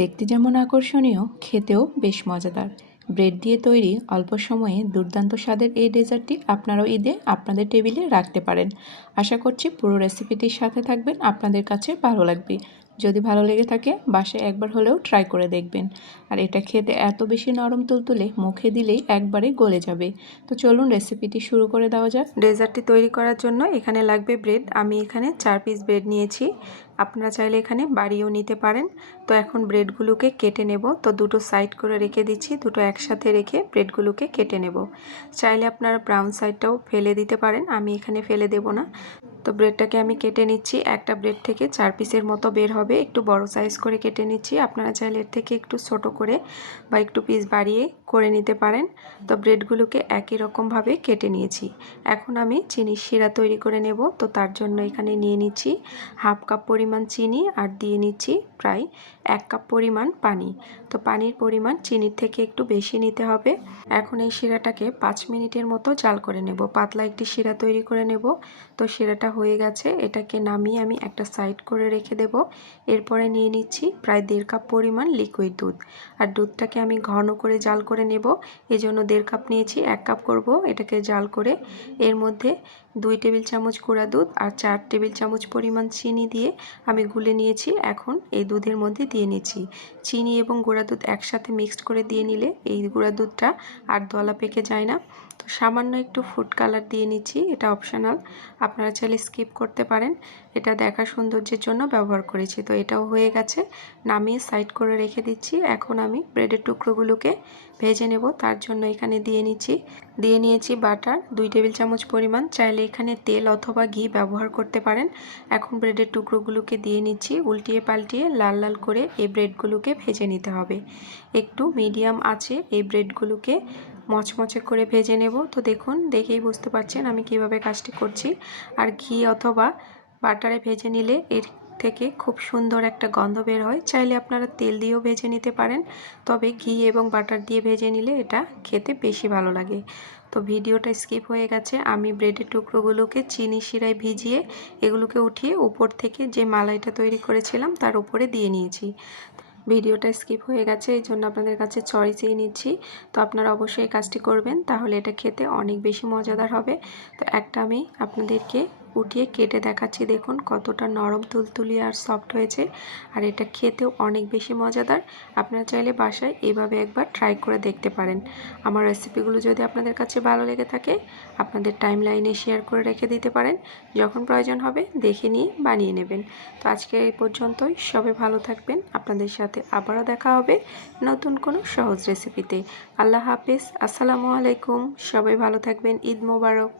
দেখতে যেমন আকর্ষণীয়, খেতেও বেশ মজাদার। ব্রেড দিয়ে তৈরি অল্প সময়ে দুর্দান্ত স্বাদের এই ডেজার্টটি আপনারাও ঈদে আপনাদের টেবিলে রাখতে পারেন। আশা করছি পুরো রেসিপিটির সাথে থাকবেন, আপনাদের কাছে ভালো লাগবে। যদি ভালো লেগে থাকে বাসায় একবার হলেও ট্রাই করে দেখবেন। আর এটা খেতে এত বেশি নরম তুলতুলে, মুখে দিলেই একবারে গলে যাবে। তো চলুন রেসিপিটি শুরু করে দেওয়া যাক। ডেজার্টটি তৈরি করার জন্য এখানে লাগবে ব্রেড। আমি এখানে 4 পিস ব্রেড নিয়েছি, আপনারা চাইলে এখানে বাড়িয়েও নিতে পারেন। তো এখন ব্রেডগুলোকে কেটে নেব। তো দুটো সাইড করে রেখে দিচ্ছি, দুটো একসাথে রেখে ব্রেডগুলোকে কেটে নেব। চাইলে আপনারা ব্রাউন সাইডটাও ফেলে দিতে পারেন, আমি এখানে ফেলে দেব না। তো ব্রেডটাকে আমি কেটে নিচ্ছি। একটা ব্রেড থেকে 4 পিসের মতো বের হবে। একটু বড় সাইজ করে কেটে নিচ্ছি, আপনারা চাইলে এর থেকে একটু ছোট করে বা একটু পিস বাড়িয়ে করে নিতে পারেন। তো ব্রেডগুলোকে একই রকমভাবে কেটে নিয়েছি। এখন আমি চিনির শিরা তৈরি করে নেব। তো তার জন্য এখানে নিয়ে নিচ্ছি হাফ কাপ পরিমাণ চিনি আর দিয়ে নিচ্ছি প্রায় 1 কাপ পরিমাণ পানি। তো পানির পরিমাণ চিনির থেকে একটু বেশি নিতে হবে। এখন এই শিরাটাকে 5 মিনিটের মতো জাল করে নেব। পাতলা একটি শিরা তৈরি করে নেব। তো শিরাটা হয়ে গেছে, এটাকে নামিয়ে আমি একটা সাইড করে রেখে দেব। এরপরে নিয়ে নিচ্ছি প্রায় 1.5 কাপ পরিমাণ লিকুইড দুধ। আর দুধটাকে আমি ঘন করে জাল করে নেব, এজন্য 1.5 কাপ নিয়েছি, 1 কাপ করব। এটাকে জাল করে এর মধ্যে 2 টেবিল চামচ গুঁড়া দুধ আর 4 টেবিল চামচ পরিমাণ চিনি দিয়ে আমি গুলে নিয়েছি। এখন এই দুধের মধ্যে দিয়ে নিচ্ছি। চিনি এবং গুঁড়া দুধ একসাথে মিক্সড করে দিয়ে নিলে এই গুঁড়া দুধটা আর দলা পেকে যায় না। তো সামান্য একটু ফুড কালার দিয়ে নিচ্ছি, এটা অপশনাল, আপনারা চাইলে স্কিপ করতে পারেন। এটা দেখা সৌন্দর্যের জন্য ব্যবহার করেছি। তো এটাও হয়ে গেছে, নামিয়ে সাইড করে রেখে দিচ্ছি। এখন আমি ব্রেডের টুকরোগুলোকে ভেজে নেব। তার জন্য এখানে দিয়ে নিয়েছি বাটার 2 টেবিল চামচ পরিমাণ, চাইলে এখানে তেল অথবা ঘি ব্যবহার করতে পারেন। এখন ব্রেডের টুকরোগুলোকে দিয়ে নিচ্ছি, উল্টিয়ে পাল্টিয়ে লাল লাল করে এই ব্রেডগুলোকে ভেজে নিতে হবে। একটু মিডিয়াম আছে এই ব্রেডগুলোকে মচমচে করে ভেজে নেব। তো দেখুন, দেখেই বুঝতে পারছেন আমি কিভাবে কাজটি করছি। আর ঘি অথবা বাটারে ভেজে নিলে এর থেকে খুব সুন্দর একটা গন্ধ বের হয়। চাইলে আপনারা তেল দিয়েও ভেজে নিতে পারেন, তবে ঘি এবং বাটার দিয়ে ভেজে নিলে এটা খেতে বেশি ভালো লাগে। তো ভিডিওটা স্কিপ হয়ে গেছে, আমি ব্রেডের টুকরোগুলোকে চিনি শিরায় ভিজিয়ে এগুলোকে উঠিয়ে উপর থেকে যে মালাইটা তৈরি করেছিলাম তার উপরে দিয়ে নিয়েছি। ভিডিওটা স্কিপ হয়ে গেছে, এই জন্য আপনাদের কাছে সরি চেয়ে নিচ্ছি। তো আপনারা অবশ্যই এই কাজটি করবেন, তাহলে এটা খেতে অনেক বেশি মজাদার হবে। তো একটা আমি আপনাদেরকে উঠিয়ে কেটে দেখাচ্ছি, দেখুন কতটা নরম তুলতুলি আর সফট হয়েছে। আর এটা খেতেও অনেক বেশি মজাদার। আপনারা চাইলে বাসায় এভাবে একবার ট্রাই করে দেখতে পারেন। আমার রেসিপিগুলো যদি আপনাদের কাছে ভালো লেগে থাকে আপনাদের টাইম লাইনে শেয়ার করে রেখে দিতে পারেন, যখন প্রয়োজন হবে দেখে নিয়ে বানিয়ে নেবেন। তো আজকে এই পর্যন্তই, সবাই ভালো থাকবেন। আপনাদের সাথে আবারও দেখা হবে নতুন কোনো সহজ রেসিপিতে। আল্লাহ হাফেজ, আসসালামু আলাইকুম। সবাই ভালো থাকবেন। ঈদ মোবারক।